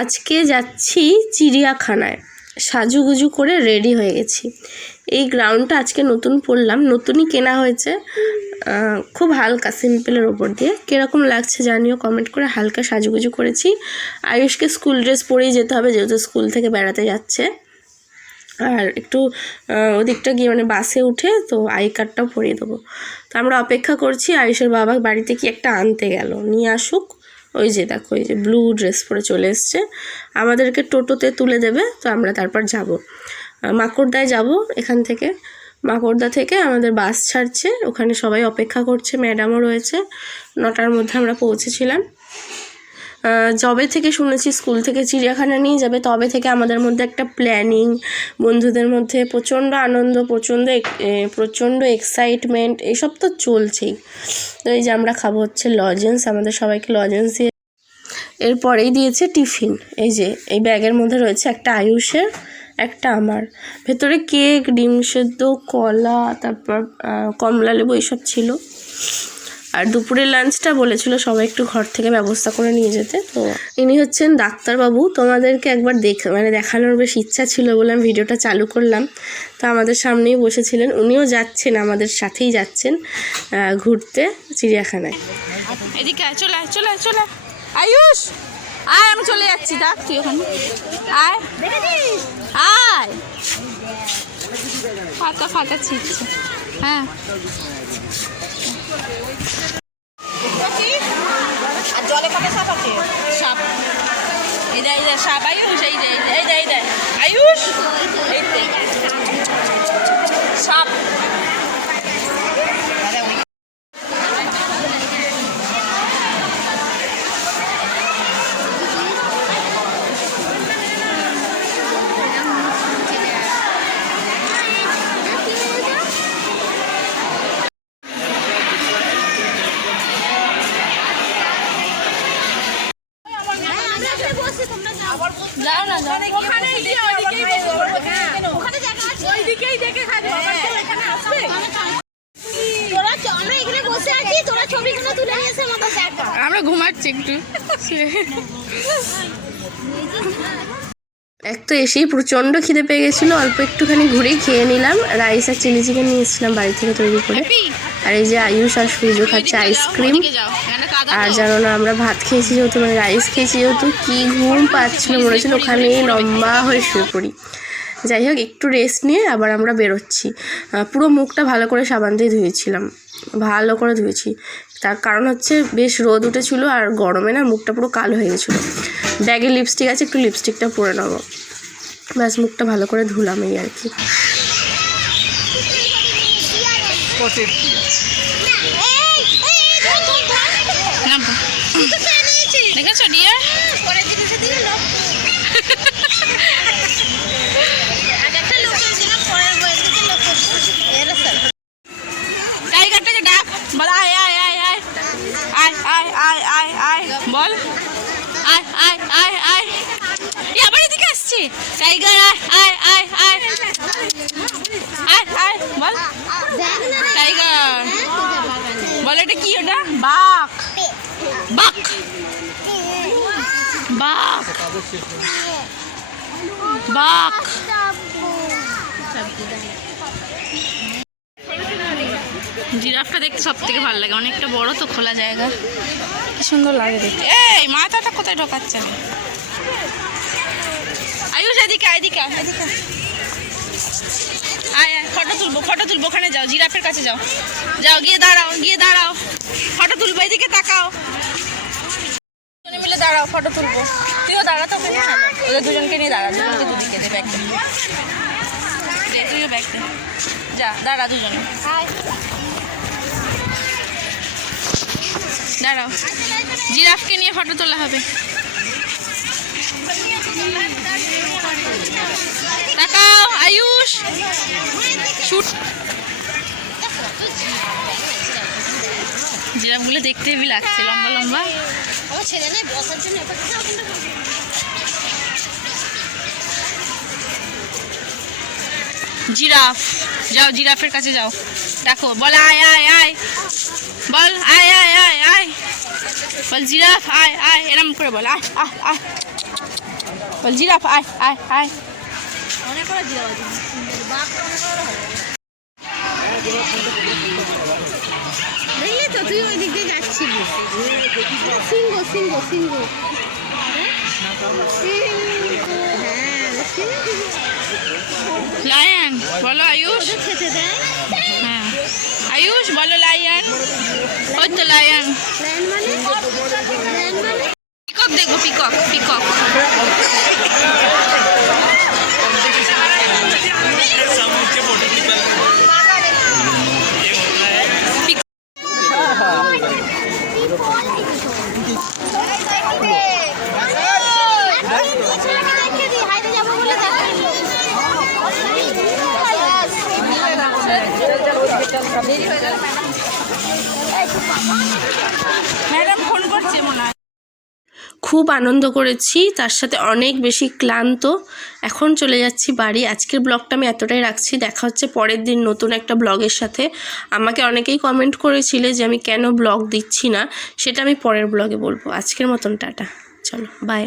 আজকে যাচ্ছি চিড়িয়াখানায়, সাজুগুজু করে রেডি হয়ে গেছি। এই গ্রাউন্ডটা আজকে নতুন পরলাম, নতুনই কেনা হয়েছে, খুব হালকা সিম্পলের ওপর দিয়ে। কীরকম লাগছে জানিও কমেন্ট করে। হালকা সাজুগুজু করেছি। আয়ুষকে স্কুল ড্রেস পরেই যেতে হবে, যেহেতু স্কুল থেকে বেড়াতে যাচ্ছে। আর একটু ওদিকটা গিয়ে মানে বাসে উঠে তো আই কার্ডটাও পরিয়ে দেবো। তো আমরা অপেক্ষা করছি। আয়ুষের বাবা বাড়িতে কি একটা আনতে গেল, নিয়ে আসুক। ওই যে দেখো, ওই যে ব্লু ড্রেস পরে চলে এসছে। আমাদেরকে টোটোতে তুলে দেবে, তো আমরা তারপর যাব মাকড়দায় যাব। এখান থেকে মাকড়দা থেকে আমাদের বাস ছাড়ছে, ওখানে সবাই অপেক্ষা করছে, ম্যাডামও রয়েছে। 9টার মধ্যে আমরা পৌঁছেছিলাম। যবে থেকে শুনেছি স্কুল থেকে চিড়িয়াখানা নিয়ে যাবে, তবে থেকে আমাদের মধ্যে একটা প্ল্যানিং, বন্ধুদের মধ্যে প্রচণ্ড আনন্দ, প্রচণ্ড এক্সাইটমেন্ট, এইসব তো চলছেই। তো এই যে আমরা খাবো হচ্ছে লজেন্স, আমাদের সবাইকে লজেন্স দিয়ে এরপরেই দিয়েছে টিফিন। এই যে এই ব্যাগের মধ্যে রয়েছে একটা আয়ুষের, একটা আমার। ভেতরে কেক, ডিম সেদ্ধ, কলা, তারপর কমলা লেবু এইসব ছিল। আর দুপুরের লাঞ্চটা বলেছিল সবাই একটু ঘর থেকে ব্যবস্থা করে নিয়ে যেতে। তো ইনি হচ্ছেন ডাক্তারবাবু। তোমাদেরকে একবার দেখানোর বেশ ইচ্ছা ছিল বলে আমি ভিডিওটা চালু করলাম। তো আমাদের সামনেই বসেছিলেন, উনিও যাচ্ছেন, আমাদের সাথেই যাচ্ছেন ঘুরতে চিড়িয়াখানায়। এদিকে চলে চলে চলে আয়ুষ, আয়, আমি চলে যাচ্ছি। দেখ তুই ওখানে আয়, আয়, ফাঁকা ফাঁকা ছিটছে। হ্যাঁ, সাপ, এই দেখ সাপ। আয়ুষ, এই দেখ, এই দেখ, এই দেখ আয়ুষ, সাপ। আমরা ঘুমাচ্ছি একটু। এক তো এসেই প্রচণ্ড খিদে পেয়ে গেছিলো, অল্প একটুখানি ঘুরেই খেয়ে নিলাম। রাইস আর চিলি চিকেন নিয়ে এসেছিলাম বাড়ি থেকে তৈরি করে। আর এই যে আয়ুষ আর সূর্য খাচ্ছে আইসক্রিম। আর জানো না, আমরা ভাত খেয়েছি যেহেতু, মানে রাইস খেয়েছি যেহেতু, কি ঘুম পাচ্ছিলো, মনে হচ্ছিল ওখানে লম্বা হয়ে শুয়ে পড়ি। যাই হোক, একটু রেস্ট নিয়ে আবার আমরা বেরোচ্ছি। পুরো মুখটা ভালো করে সাবান দিয়ে ধুয়েছিলাম, ভালো করে ধুয়েছি। তার কারণ হচ্ছে বেশ রোদ উঠেছিল, আর গরমে না মুখটা পুরো কালো হয়ে গেছিলো। ব্যাগে লিপস্টিক আছে, একটু লিপস্টিকটা পরে নেবো, ব্যাস মুখটা ভালো করে ধুলাম, এই আর কি। দেখেছো ডিয়ার, টাইগারটাকে ডাক, বল আয় আয় আয় আয় আয় আয় আয় আয় আয়, বল আয় আয় আয় আয়। আবার এদিকে আসছে টাইগার, আয় আয় আয় আয় আয় আয়, বল টাইগার, বল এটা কি, ওটা বাঘ, বাঘ, বাঘ, বাঘ। জিরাফটা দেখতে সব থেকে ভালো লাগে, অনেকটা বড় তো, খোলা জায়গা, কি সুন্দর লাগে দেখতে। এই মাথাটা কোথায় ঢোকাচ্ছে না? আয়ুষ এদিকে, এদিকে এদিকে আয়, আয়, ফটো তুলবো, ফটো তুলবো। ওখানে যাও, জিরাফের কাছে যাও, যাও, গিয়ে দাঁড়াও, গিয়ে দাঁড়াও, ফটো তুলবো। এদিকে তাকাও, মিলে দাঁড়াও, ফটো তুলবো। তুইও দাঁড়াতো, ওদের দুজনকে নিয়ে দাঁড়া, দুজনকে দুদিকে দে, ব্যাগ দে, তুইও ব্যাগ দে, যা দাঁড়া দুজনে, দাঁড়াও। জিরাফকে নিয়ে ফটো তোলা হবে। তাকাও আয়ুষ, শুট। জিরাফগুলো দেখতে হেবি লাগছে, লম্বা লম্বা। জিরাফ, যাও জিরাফের কাছে যাও, দেখো, বল আয় আয় আয়, বল আয় আয় আয় আয়, বল জিরাফ আয় আয়, এরম করে বল আয় আয় আয়। বল জিরাফ আয় আয় আয় দেখলি তো তুই ওই দিক দিয়ে যাচ্ছিলি। সিংহ সিংহ সিংহ লায়ন বলো আয়ুষ খেতে দেয়। হ্যাঁ আয়ুষ বলো লায়ন ওই তো লায়ন পিকক দেখো পিকক পিকক ম্যাডাম ফোন করছে মনে হয়। খুব আনন্দ করেছি, তার সাথে অনেক বেশি ক্লান্ত। এখন চলে যাচ্ছি বাড়ি। আজকের ব্লগটা আমি এতটাই রাখছি। দেখা হচ্ছে পরের দিন নতুন একটা ব্লগের সাথে। আমাকে অনেকেই কমেন্ট করেছিলে যে আমি কেন ব্লগ দিচ্ছি না, সেটা আমি পরের ব্লগে বলবো। আজকের মতন টাটা, চলো বাই।